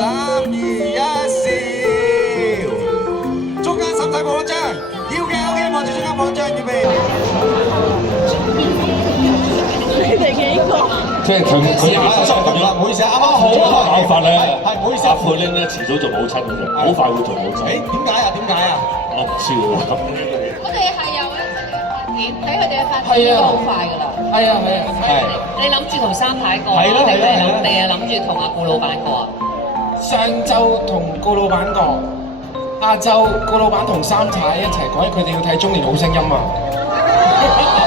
3、2、1，笑。中間使唔使望張？要嘅 ，OK， 望住中間望張，預備。你哋幾個？即係佢咁樣，唔好意思啊，啱啱好搞法咧，係唔好意思。阿佩玲咧遲早做母親嘅啫，好快會做母親。誒點解啊？點解啊？我唔知喎。我哋係有一齊嘅發展，睇佢哋嘅發展都好快㗎啦。係啊係啊係。你諗住同三太過，係咯係咯係咯定係諗住同阿顧老闆過啊？上晝同顧老闆過，下晝顧老闆同三太一齊講，佢哋要睇中年好聲音啊！好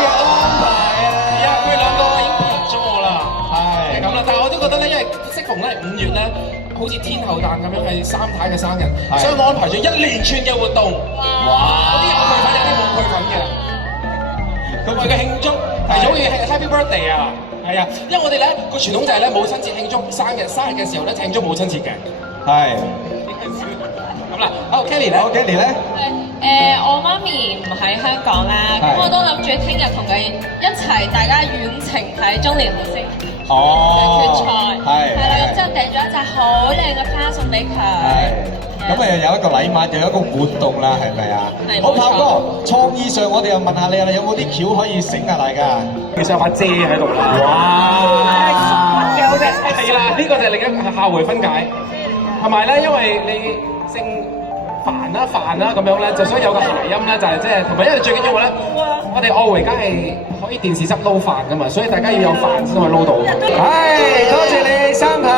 有安排啊！係啊，佢哋兩個已經騙咗我啦，係咁啦。但係我都覺得咧，因為適逢咧5月咧，好似天后誕咁樣係三太嘅生日，所以我安排咗一連串嘅活動。哇！有啲有配粉，有啲冇配粉嘅。咁為佢慶祝，提早要 Happy Birthday 啊！係啊，因為我哋咧個傳統就係咧母親節慶祝生日嘅時候咧慶祝母親節嘅。係。咁啦，好 Kelly 咧，好 Kelly 咧。我媽咪唔喺香港啦，咁我都諗住聽日同佢一齊，大家遠程睇中年好聲嘅決賽，係啦，咁之後訂咗一紮好靚嘅花送俾佢。咁啊，有一個禮物，又有一個活動啦，係咪啊？係好，豹哥，創意上我哋又問下你啦，有冇啲橋可以醒下大家？其實有把遮喺度啦。哇！有嘅，係啦，呢個就係另一下回分解。同埋咧，因為你姓煩啦咁樣咧，就所以有個諧音咧，就係即係同埋因為最緊要咧，我哋愛回家係可以電視汁撈飯噶嘛，所以大家要有飯先可以撈到。係，多謝你三太。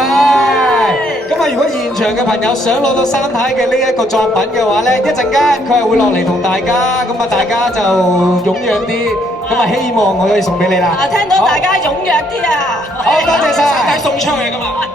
咁啊，如果現場嘅朋友想攞到三太嘅呢一個作品嘅話咧，一陣間佢係會落嚟同大家，咁啊大家就踴躍啲，咁啊希望我可以送俾你啦。啊，聽到大家踴躍啲啊！好，多謝晒。送出去噶嘛。